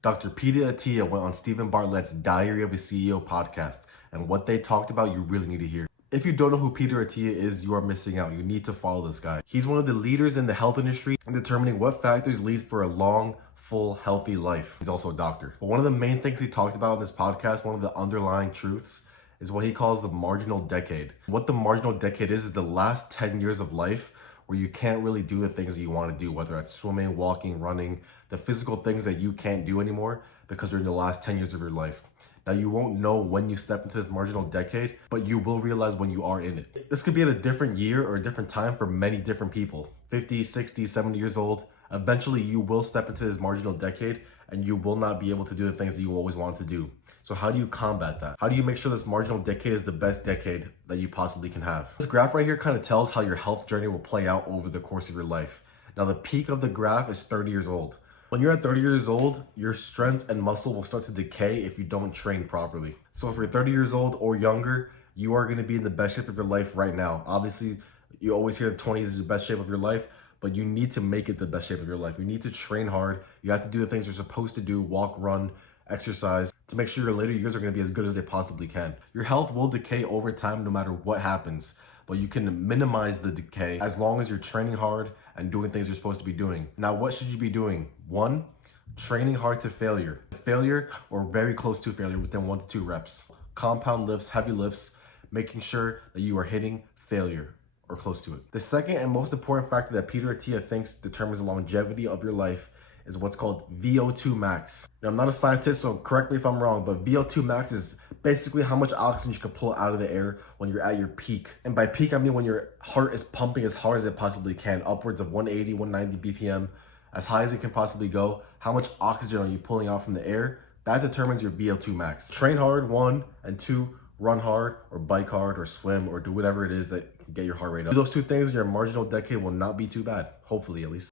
Dr. Peter Attia went on Stephen Bartlett's Diary of a CEO podcast, and what they talked about you really need to hear. If you don't know who Peter Attia is, you are missing out. You need to follow this guy. He's one of the leaders in the health industry in determining what factors lead for a long, full, healthy life. He's also a doctor. But one of the main things he talked about in this podcast, one of the underlying truths, is what he calls the marginal decade. What the marginal decade is the last 10 years of life where you can't really do the things that you want to do, whether that's swimming, walking, running, the physical things that you can't do anymore because they're in the last 10 years of your life. Now, you won't know when you step into this marginal decade, but you will realize when you are in it. This could be at a different year or a different time for many different people. 50, 60, 70 years old. Eventually, you will step into this marginal decade and you will not be able to do the things that you always wanted to do. So how do you combat that? How do you make sure this marginal decade is the best decade that you possibly can have? This graph right here kind of tells how your health journey will play out over the course of your life. Now, the peak of the graph is 30 years old. When you're at 30 years old, your strength and muscle will start to decay if you don't train properly. So if you're 30 years old or younger, you are going to be in the best shape of your life right now. Obviously, you always hear the 20s is the best shape of your life, but you need to make it the best shape of your life. You need to train hard. You have to do the things you're supposed to do, walk, run, exercise, to make sure your later years are going to be as good as they possibly can. Your health will decay over time no matter what happens, but you can minimize the decay as long as you're training hard and doing things you're supposed to be doing. Now, what should you be doing? 1, training hard to failure. Failure or very close to failure within 1 to 2 reps. Compound lifts, heavy lifts, making sure that you are hitting failure or close to it. The second and most important factor that Peter Attia thinks determines the longevity of your life is what's called VO2 max. Now, I'm not a scientist, so correct me if I'm wrong, but VO2 max is basically how much oxygen you can pull out of the air when you're at your peak. And by peak, I mean when your heart is pumping as hard as it possibly can, upwards of 180, 190 BPM, as high as it can possibly go. How much oxygen are you pulling out from the air? That determines your VO2 max. Train hard, 1, and 2, run hard or bike hard or swim or do whatever it is that can get your heart rate up. Do those 2 things, your marginal decade will not be too bad, hopefully at least.